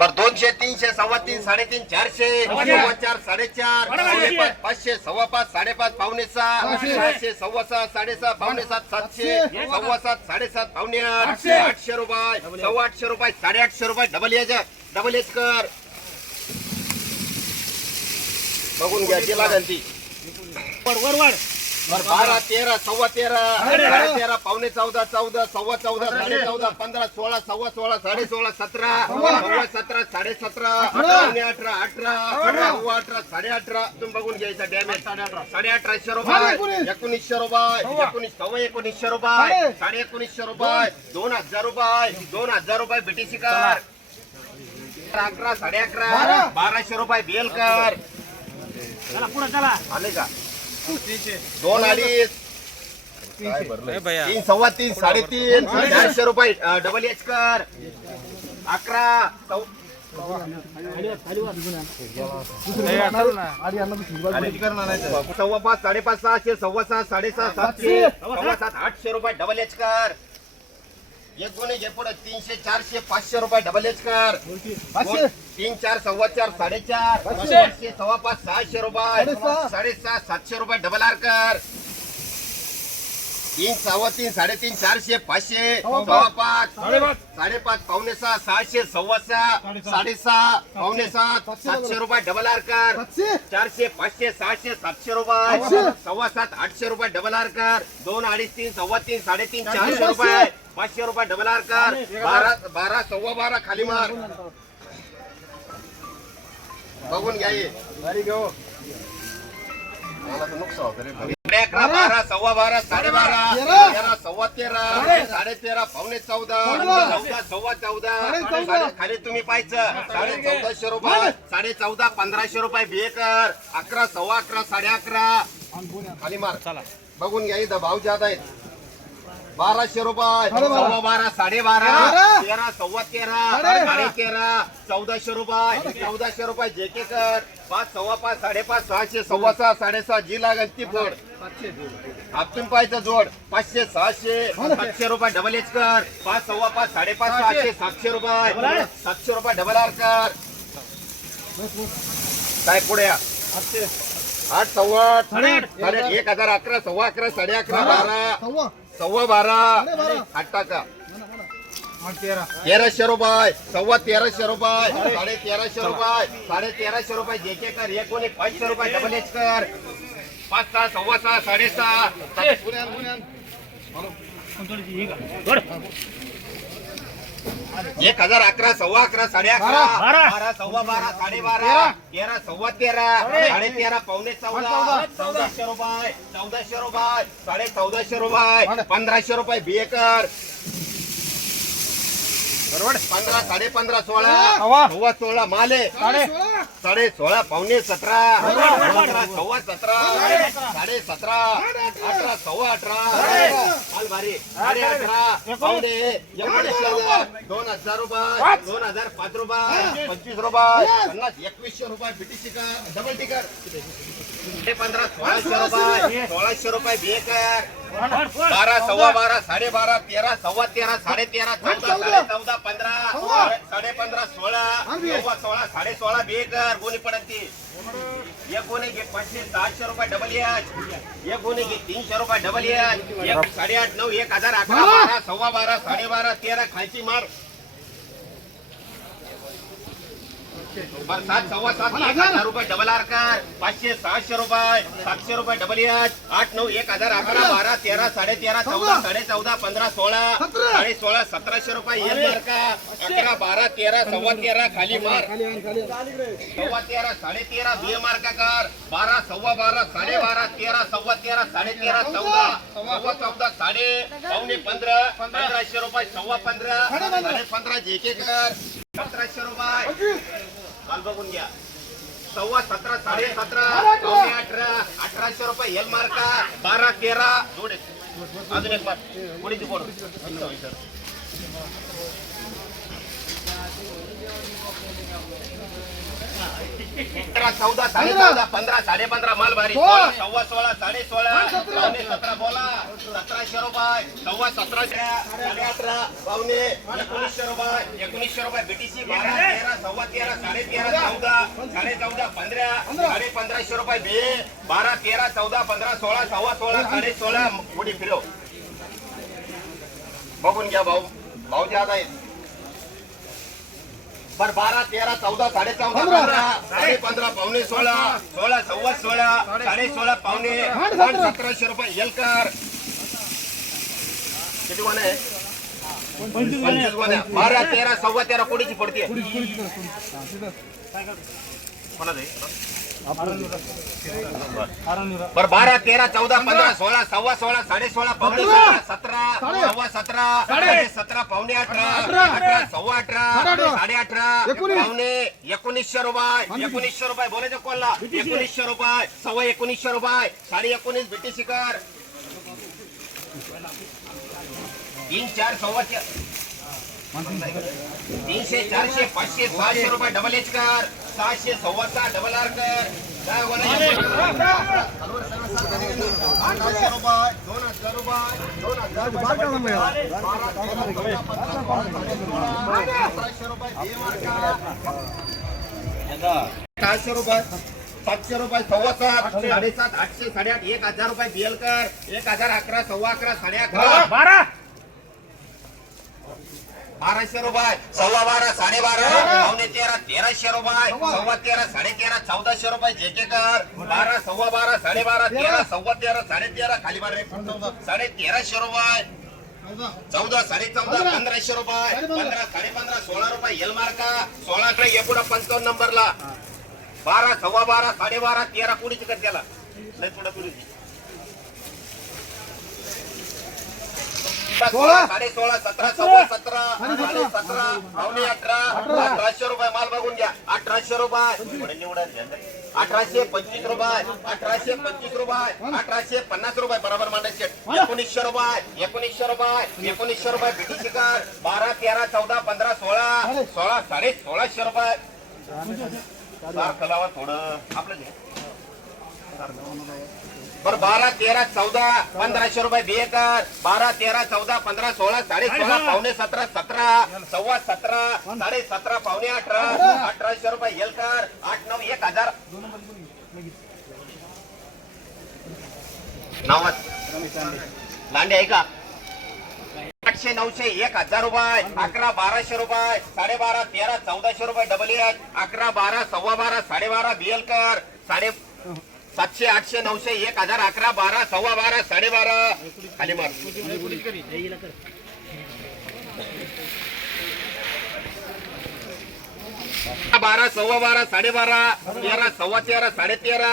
बर दोनशे तीनशे सव्वा तीन साडेतीन चारशे सव्वा चार साडेचार पावणे पाच पाचशे सव्वा पाच साडेपाच पावणे सहा सातशे सव्वा सहा साडेसहा पावणे सात सातशे सव्वा सात साडेसात पावणे आठ आठशे रुपये सव्वा आठशे रुपये साडेआठशे रुपये डबल एच डबल एच कर. बघून घ्या जी लागेल ती. वर वर. बर बारा तेरा सव्वा तेरा साडे तेरा पावणे चौदा चौदा सव्वा चौदा साडे चौदा पंधरा सोळा सव्वा सोळा साडे सोळा सतरा सव्वा सतरा साडे सतरा पावणे अठरा अठरा सव्वा अठरा साडे अठरा. तुम्ही बघून घ्यायचा डॅमेज साडे अठरा. साडे अठराशे रुपये. एकोणीसशे रुपये. एकोणीस सव्वा एकोणीसशे रुपये. साडे. एकोणीसशे रुपये. दोन. हजार रुपये. दोन हजार रुपये बीटीसी कर. अकरा साडे अकरा. बाराशे रुपये बेल कर. चला पुढे चला. आले का? दोन अडीच. तीन सव्वा तीन साडेतीन चारशे रुपये अं, डबल एच कर. अकरा चौ- सव्वा पाच साडेपाच सहाशे सव्वा सहा साडेसहा सातशे सव्वा सात आठशे रुपये डबल एच कर. एक घे पुढे. तीनशे चारशे पाचशे रुपये डबल एच कर. दोन- तीन चार सव्वा चार साडेचार. पाचशे. सव्वा पाच सहाशे रुपये. साडेसहा. सातशे रुपये डबल आर कर. तीन सव्वा तीन साडेतीन चारशे पाचशे. सव्वा पाच. साडेपाच. पावणे सहा सहाशे सव्वा सहा. साडेसहा. पावणे सात सातशे रुपये डबल आर कर. चारशे पाचशे सहाशे सातशे रुपये. सव्वा सात आठशे रुपये डबल आर कर. दोन अडीच तीन सव्वा तीन साडेतीन चारशे रुपये पाचशे. रुपये डबल आर कर. बारा बारा सव्वा बारा खाली मार. बघून घ्या. मला तर नुकसान होतं रे. इकडे अकरा बारा सव्वा बारा साडेबारा तेरा! सव्वा तेरा. साडे तेरा पावणे चौदा. चौदा सव्वा चौदा. साडे- खाली तुम्ही पाहायचं. साडे चौदाशे रुपये. साडे चौदा पंधराशे रुपये बेकर अकरा सव्वा अकरा साडे अकरा. खाली मार. चला. बघून घ्या इथं भाव जात आहेत. बाराशे रुपये. सव्वा बारा. साडेबारा. तेरा. सव्वा तेरा. साडे तेरा. चौदाशे रुपये. चौदाशे रुपये जे के कर. पाच सव्वा पाच साडेपाच सहाशे सव्वा सहा साडेसहा जी लागेल ती फोड आपण पाहायचं जोड. पाचशे सहाशे सातशे रुपये डबल एच कर. पाच सव्वा पाच साडेपाच सहाशे. सातशे रुपये. सातशे रुपये डबल आर कर. काय पुढे या? आठ सव्वा आठ. साडे एक हजार अकरा सव्वा अकरा साडे अकरा बारा. सव्वा. बारा. आठ टाका तेराशे रुपये. सव्वा तेराशे रुपये. साडे. तेराशे रुपये. साडे तेराशे रुपये जे के कर एकोणी पाचशे रुपये डबल एच कर. पाच सहा सव्वा सहा साडेसहा एक हजार अकरा सव्वा अकरा साडे अकरा. बारा. बारा. सव्वा बारा साडे बारा. तेरा. सव्वा तेरा. साडे. तेरा पावणे चौदा. चौदाशे रुपये. चौदाशे रुपये. साडे चौदाशे रुपये. पंधराशे रुपये बेकर बरोबर. पंधरा साडे पंधरा सोळा. सव्वा. सोळा माले साडे. साडे सोळा पावणे सतरा. अठरा सव्वा सतरा. साडे सतरा. अठरा सव्वा अठरा. माल भारी. साडे अठरा. पावणे. एकोणीस हजार दोन हजार रुपये. दोन हजार पाच रुपये. पंचवीस रुपये. पन्नास एकवीसशे रुपये. ब्रिटिश का डबल टिकर हे पंधरा सोळाशे रुपये. सोळाशे रुपये बेकर बारा सव्वा बारा साडे बारा तेरा सव्वा तेरा साडे तेरा चौदा साडे चौदा पंधरा साडे पंधरा सोळा सव्वा सोळा साडे सोळा बेकर कोणी पडत? ती एक कोणी घे पाचशे सहाशे रुपये डबल याच. एक कोणी घे तीनशे रुपये डबल याच. एक साडेआठ नऊ एक हजार अकरा बारा सव्वा बारा साडे बारा तेरा खायची मार. बरं सात सव्वा सात एक हजार. रुपये डबल आर कर पाचशे सहाशे रुपये सातशे रुपये डबल एच आठ नऊ एक हजार अकरा बारा तेरा साडे तेरा चौदा साडे चौदा पंधरा सोळा. साडे सोळा सतराशे रुपये एक मार का अकरा बारा तेरा सव्वा तेरा खाली मार. सव्वा तेरा साडे तेरा बी मार्का कर. बारा सव्वा बारा साडे बारा तेरा सव्वा तेरा साडे तेरा चौदा. सव्वा चौदा साडे पावणे पंधरा पंधराशे रुपये सव्वा पंधरा. साडे पंधरा. जे के कर. सतराशे रुपये. माल बघून घ्या सव्वा सतरा साडे सतरा पावणे अठरा अठराशे रुपये एल मार्का बारा तेरा जोडे अजून एक बार पुढीची बोल तेरा चौदा साडे चौदा पंधरा साडे पंधरा माल भारी सव्वा सोळा साडे सोळा. पावणे सतरा बोला. सतराशे रुपये. सव्वा सतराशे. साडे अठरा पावणे एकोणीसशे रुपये. एकोणीसशे रुपये बीटीसी बारा तेरा सव्वा तेरा साडे तेरा चौदा. साडे चौदा पंधरा. साडे पंधराशे रुपये बे बारा तेरा चौदा पंधरा सोळा सव्वा सोळा साडे सोळा. पुढे फिरव. बघून घ्या भाऊ. भाऊ ज्यादा आहेत. बर बारा तेरा चौदा साडे चौदा पंधरा. साडे पंधरा पावणे सोळा. सोळा सव्वा सोळा. साडे सोळा पावणे सतराशे रुपये. येलकर किती कोण आहे? पंचवीस बारा तेरा सव्वा तेरा कोडीची पडते कोणाचं आहे? बर बारा तेरा चौदा पंधरा सोळा सव्वा सोळा साडे सोळा पावणे सतरा सतरा सव्वा सतरा साडे सतरा पावणे अठरा अठरा सव्वा अठरा साडे अठरा पावणे एकोणीसशे रुपये एकोणीसशे रुपये बोलायचं कोणला? एकोणीसशे रुपये सव्वा एकोणीसशे रुपये साडे एकोणीस भेटी शिकार तीन चार सव्वा चार. तीनशे चारशे पाचशे सहाशे रुपये डबल एच कर सहाशे सव्वा सहा डबल आर कर काय दोन हजार रुपये, दोन हजार. सहाशे रुपये सातशे रुपये सव्वा सात साडेसात आठशे साडेआठ एक हजार रुपये बिल कर एक हजार अकरा सव्वा अकरा साडे अकरा बारा बाराशे रुपये सव्वा बारा साडेबारा पावणे तेरा तेराशे रुपये सव्वा. तेरा साडे तेरा चौदाशे रुपये जे के कर. बारा सव्वा बारा साडेबारा तेरा. सव्वा तेरा साडे तेरा खाली बारा साडे तेराशे रुपये. चौदा. साडे चौदा पंधराशे रुपये. पंधरा. साडे पंधरा सोळा रुपये एल मार्का सोळा कडे एकुणा पंचावन्न नंबरला. बारा सव्वा बारा साडेबारा तेरा कुडीची कर त्याला? लय पुढे कुडीची सोळा? सतरा सव्वा सतरा साडे सतरा पावणे अठरा अठराशे रुपये माल बघून घ्या. अठराशे रुपये. निवडा अठराशे पंचवीस रुपये अठराशे पंचवीस रुपये अठराशे पन्नास रुपये. बरोबर मांडायचे एकोणीसशे रुपये एकोणीसशे रुपये एकोणीसशे रुपये बिटी शिकार. बारा तेरा चौदा पंधरा सोळा सोळा साडे सोळाशे रुपये. थोडं. आपलं. बर बारा तेरा चौदा पंधराशे रुपये बी एकर. बारा तेरा चौदा पंधरा सोळा साडे सोळा पावणे सतरा सतरा सव्वा सतरा साडे सतरा पावणे अठरा अठराशे रुपये एलकर आठ नऊ एक हजार. नव्वद. लांडे आहे का आठशे नऊशे एक हजार रुपये. अकरा बाराशे रुपये. साडेबारा तेरा चौदाशे रुपये डबल एक अकरा बारा सव्वा बारा साडेबारा बिएलकर साडे सातशे आठशे नऊशे एक हजार अकरा बारा सव्वा बारा साडेबारा. खाली मार. बारा सव्वा बारा साडेबारा तेरा सव्वा तेरा साडे तेरा